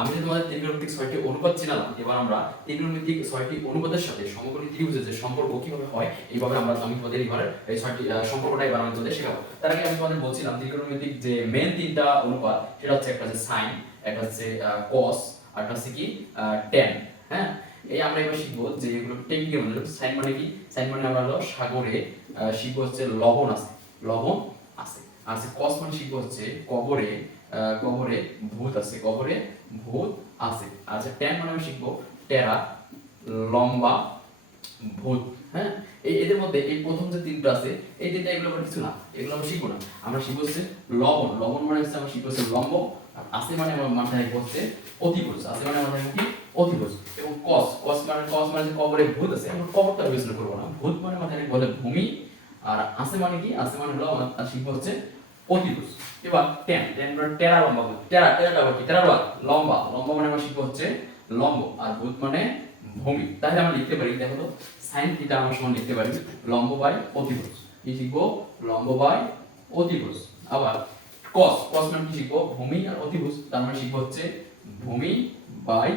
আমি যে তোমাদের ত্রিকোণমিতিক 6টি অনুপাত চিনালাম, এবার আমরা ত্রিকোণমিতিক 6টি অনুপাতের সাথে সমকোণী ত্রিভুজের যে সম্পর্ক কিভাবে হয় এইভাবে আমি তোমাদের এবার এই 6টি সম্পর্কটা এবার আমি তোমাদের শেখাবো। তার আগে আমি তোমাদের বলছিলাম ত্রিকোণমিতিক যে মেন তিনটা অনুপাত সেটা হচ্ছে একটা হচ্ছে সাইন, একটা হচ্ছে কস, আর একটা হচ্ছে কি ট্যান। হ্যাঁ, এই আমরা এবার শিখবো যে এগুলো টেকনিক্যাল মানে সাইন মানে কি, সাইন মানে আমরা হলো সাগরে শিখবো হচ্ছে লবণ আছে, লবণ আছে। আর কস মানে শিখবো হচ্ছে কবরে, কবরে ভূত আছে, কবরে ভূত আছে। আচ্ছা ট্যান মানে আমি শিখবো টেরা, লম্বা ভূত। হ্যাঁ, এই এদের মধ্যে এই প্রথম যে তিনটা আছে এই তিনটা এগুলো আবার কিছু না, এগুলো আমরা শিখবো না। আমরা শিখবো হচ্ছে লবণ, লবণ মানে হচ্ছে আমরা শিখবো হচ্ছে লম্ব, আর আছে মানে আমার মাথায় হচ্ছে অতিভুজ, আছে মানে মাথায় কি অতিভুজ। এবং কস, কস মানে যে কবরে ভূত আছে, আমরা কবরটা বিবেচনা করবো না। ভূত মানে মাথায় বলে ভূমি, আর আছে মানে কি, আছে মানে হলো আমরা শিখবো হচ্ছে অতিভুজ। এবার ট্যান, ট্যান মানে টেরা লম্বা ভূত, টেরাটা আবার কি, টেরা লম্বা, লম্বা মানে আমরা শিখবো হচ্ছে লম্ব, আর ভূত মানে ভূমি। তাহলে আমরা লিখতে পারি, দেখো তো সাইন থিটা আমরা সমান লিখতে পারি লম্ব বাই অতিভুজ। কি শিখবো, লম্ব বাই অতিভুজ। আবার কস, কস মানে কি শিখবো ভূমি আর অতিভুজ, তার মানে শিখবো হচ্ছে ভূমি বাই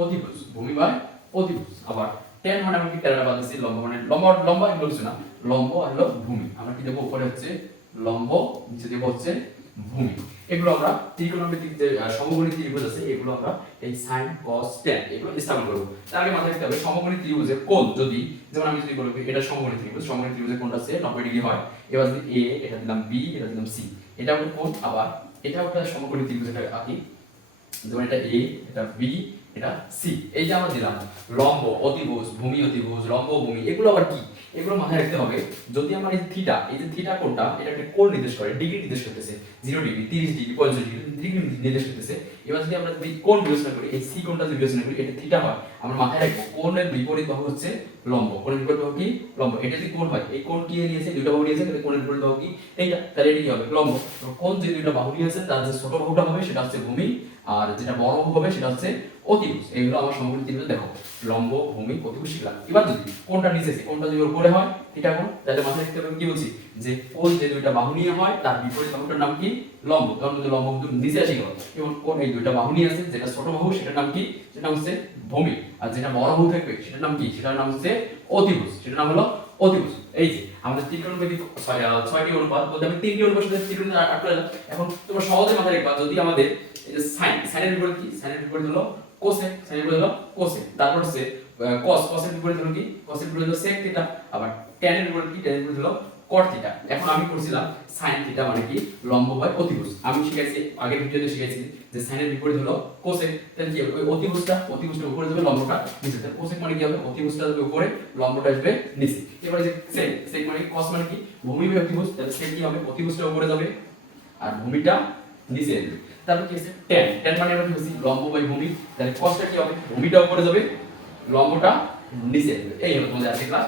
অতিভুজ, ভূমি বাই অতিভুজ। আবার ট্যান মানে আমরা কি টেরাটা বাদ দিছি, লম্ব মানে লম্বা, লম্বা এগুলো কিছু না, লম্ব আর হলো ভূমি। আমরা কি দেবো, উপরে হচ্ছে লম্ব, নিচে দেবো হচ্ছে ভূমি। এগুলো আমরা ত্রিকোণমিতিক যে সমকোণী ত্রিভুজ আছে এগুলো আমরা এই সাইন কস ট্যান এগুলো স্থাপন করব। তার আগে মাথায় রাখতে হবে সমকোণী ত্রিভুজের কোণ যদি, যেমন আমি যদি বলি এটা সমকোণী ত্রিভুজ, সমকোণী ত্রিভুজের কোণটা আছে 90 ডিগ্রি হয়। এবার যদি এ, এটা দিলাম বি, এটা দিলাম সি, এটা একটা কোণ। আবার এটা একটা সমকোণী ত্রিভুজ, এটা আঁকি, যেমন এটা এ, এটা বি, এটা সি। এই যে আমরা দিলাম লম্ব অতিভুজ, ভূমি অতিভুজ, লম্ব ভূমি, এগুলো আবার কি, এগুলো মাথায় রাখতে হবে। যদি আমার এই থিটা, এই যে থিটা কোণটা এটা একটা কোণ নির্দেশ করে, ডিগ্রি নির্দেশ করতেছে, 0 ডিগ্রি, 30 ডিগ্রি, 45 ডিগ্রি, ডিগ্রি নির্দেশ করতেছে। এবার যদি আমরা কোণ বিবেচনা করি, এই সি কোণটা যদি বিবেচনা করি, এটা থিটা হয়, আমরা মাথায় রাখবো কোণের বিপরীত বাহু হচ্ছে লম্ব, কোণের বিপরীত বাহু কি লম্ব। এটা যদি কোণ হয়, এই কোণ কি নিয়েছে, দুটো বাহু নিয়েছে, তাহলে কোণের বিপরীত বাহু কি এইটা, তাহলে এটা কি হবে লম্ব। কোণ যে দুটো বাহু নিয়েছে তার যে ছোট বাহুটা হবে সেটা হচ্ছে ভূমি, আর যেটা বড় বাহু হবে সেটা হচ্ছে অতিভুজ। এইগুলো আমার সমকোণী ত্রিভুজ দেখো, লম্ব ভূমি অতিভুজ শিখলাম। এবার যদি কোণটা নিচে, কোণটা যদি উপরে হয় থিটা কোণ, তাহলে মাথায় রাখতে হবে কি বলছি, যে কোণ যে দুইটা বাহু নিয়ে হয় তার বিপরীত বাহুটার নাম কি লম্ব। কারণ যদি লম্ব কিন্তু নিচে আসে গেল, এবং কোণ এই দুইটা বাহু নিয়ে আছে, যেটা ছোট বাহু সেটার নাম কি, সেটা হচ্ছে ভূমি, আর যেটা বড় বাহু থাকবে সেটার নাম কি, সেটার নাম হচ্ছে অতিভুজ, সেটার নাম হলো অতিভুজ। এই যে আমাদের ত্রিকোণমিতিক 6টি অনুপাত বলতে আমি 3টি অনুপাত সাথে ত্রিকোণ আটকে দিলাম। এখন তোমরা সহজে মাথায় রাখবা, যদি আমাদের এই যে সাইন, সাইনের বিপরীত কি, সাইনের বিপরীত হলো কোসেক, সাইনের বিপরীত হলো কোসেক। তারপর হচ্ছে কস, কসের বিপরীত হলো কি, কসের বিপরীত হলো সেক থিটা। আবার ট্যানের বিপরীত কি, ট্যানের বিপরীত হলো কট থিটা। এখন আমি করছিলাম সাইন থিটা মানে কি লম্ব বাই অতিভুজ। আমি শিখাইছি আগের ভিডিওতে শিখাইছি যে সাইনের বিপরীত হলো কোসেক, তাহলে কি হবে, ওই অতিভুজটা উপরে যাবে, লম্বটা নিচে। তাহলে কোসেক মানে কি হবে, অতিভুজটা যাবে উপরে, লম্বটা আসবে নিচে। এবারে যে সেক, সেক মানে কস মানে কি ভূমি বাই অতিভুজ, তাহলে সেক কি হবে, অতিভুজটা উপরে যাবে আর ভূমিটা নিচে আসবে। তারপর কি আছে ট্যান, ট্যান মানে আমরা কি বলছি লম্ব বাই ভূমি, তাহলে কসটা কি হবে, ভূমিটা উপরে যাবে, লম্বটা নিচে আসবে। এই হলো তোমাদের আজকে ক্লাস।